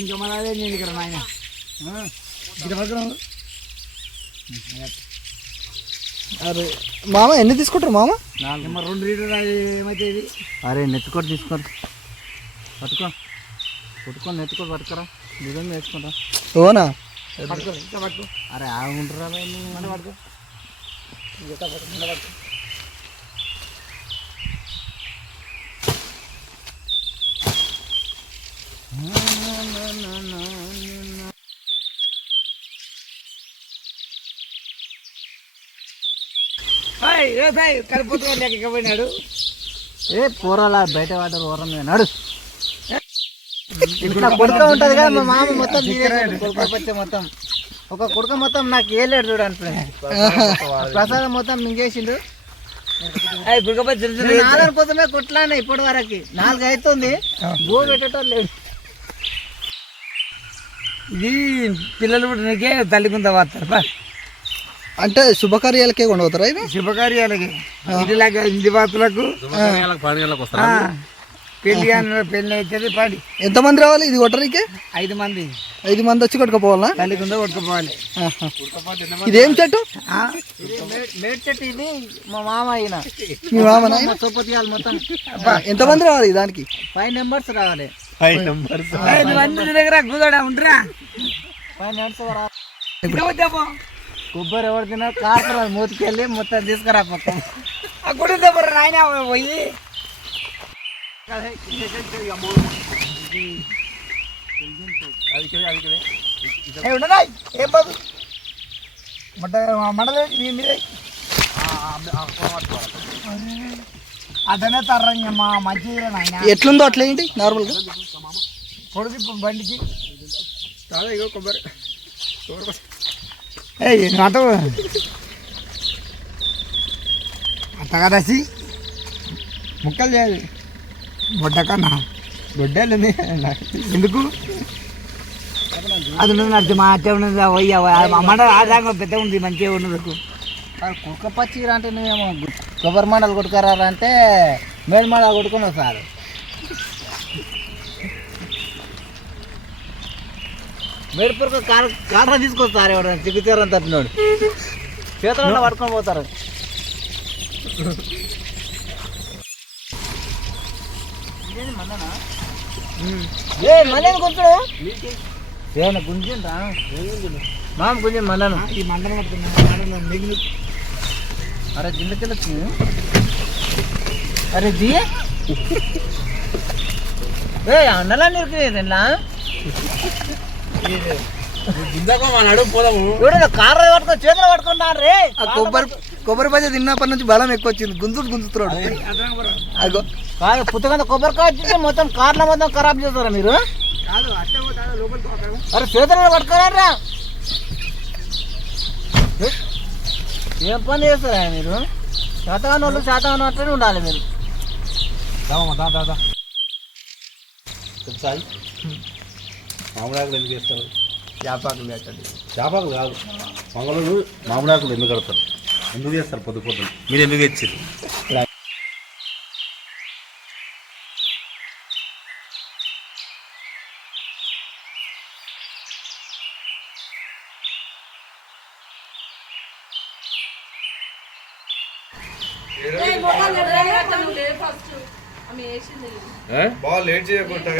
ఇంకా మన అదే నేను ఇక్కడ నాయన అరే మామ ఎన్ని తీసుకుంటారు మామ? 2 లీటర్ ఏమైతే ఇది? అరే నెత్తుకోటి తీసుకోరు, పట్టుకో పట్టుకొని నెత్తుకోటి పట్టుకోరా, నిజంగా నేర్చుకుంటా. ఓనా పట్టుకో ఇంకా పట్టుకో. అరే ఆగుంటారా మన పట్టుకో ఇంకా పట్టుకో మన పట్టుకో. కలిపోతున్నా ఎక్కపోయినాడు. ఏ పోరాలా బయట వాటర్ ఓరం నడు. ఇట్లా కొడుక ఉంటది కదా మా మామ మొత్తం కొడుకొచ్చే మొత్తం ఒక కొడుక మొత్తం నాకు ఏలేడు చూడండి. ప్రసాదం మొత్తం మింగేసిండు. నాలుగు కోసమే కొట్లానే ఇప్పటి వరకు 4 అవుతుంది. గో పెట్టడం లేదు. ఇది పిల్లలు పుట్టినకే తల్లికుంద వాడతారు. అంటే శుభకార్యాలకే కొండవుతారా ఇది? శుభకార్యాలకి ఇంటిలాగా ఇంటి బాతులకు పెళ్లి పెళ్లి అవుతుంది. పాడి ఎంతమంది రావాలి ఇది కొట్టడానికి? 5 మంది. 5 మంది వచ్చి కొట్టుకుపోవాలా? తల్లికుంద కొట్టుకుపోవాలి. ఇదేం చెట్టు? మేడి చెట్టు. ఇది మా మామ అయిన మీ మామ సోపతియాలు మొత్తం. ఎంతమంది రావాలి దానికి? 5 మెంబర్స్ రావాలి. 5 మంది దగ్గర కూర్చోడా ఉంటారా? 5 మెంబర్స్ రావాలి. కొబ్బరి ఎవరు తిన్నా కారుతారు మూతికెళ్ళి మొత్తం తీసుకురా మొత్తం గుడి దగ్గర నాయన పోయి ఏం బాబు మండలే అదనే తర్రంగమ్మా మంచిగా నాయన. ఎట్లుందో అట్లా ఏంటి నార్మల్గా కొడుకు బండికి కొబ్బరి నాటు అత్తగాదసి ముక్కలు చేయాలి. బొడ్డకన్నా బొడ్డలు ఎందుకు అది నడిచి మా అత్త ఉన్నది మండ ఆదాంగా పెద్ద ఉంది మంచిగా ఉన్నది. కుక్క పచ్చి అంటే నువ్వేమో కొబ్బరి మండలు కొట్టుకురా అంటే మేడి మండలు కొట్టుకుని వస్తారు. మేడిపూరకు కాటా తీసుకొస్తారు. ఎవరైనా చిక్కుతారని తప్పినోడు చేతులలో పట్టుకొని పోతారు. మళ్ళీ గుంజుడు ఏమన్నా గుంజిండ్రా మామ గుంజి మళ్ళను ఈ మండలం మిగిలి. అరే జిల్లకెళ్ళచ్చు. అరే జీ అన్నలా నిరుకునేదిలా కారు పట్టుకొని చేతులు పట్టుకున్నారు రే. కొబ్బరి పచ్చ తిన్నప్పటి నుంచి బలం ఎక్కువ వచ్చింది. గుంజుతున్నాడు. కాదు పుత్తకంత కొబ్బరికాయ వచ్చింది మొత్తం కార్లో మొత్తం ఖరాబ్ చేస్తారా మీరు? అరే చేతులు పట్టుకోరా. ఏం పని చేస్తారా మీరు? శాతగాని వాళ్ళు శాతగాని అట్లనే ఉండాలి మీరు. మామిడాకులు ఎందుకు వేస్తారు? చేపాకులు వేస్తండి. చేపాకులు కాదు, మంగళూరు మామిడాకులు ఎందుకు కడతారు? ఎందుకు చేస్తారు పొద్దు పొద్దున? మీరు ఎందుకు ఇచ్చారు? బాగా లేట్ చేయకుండా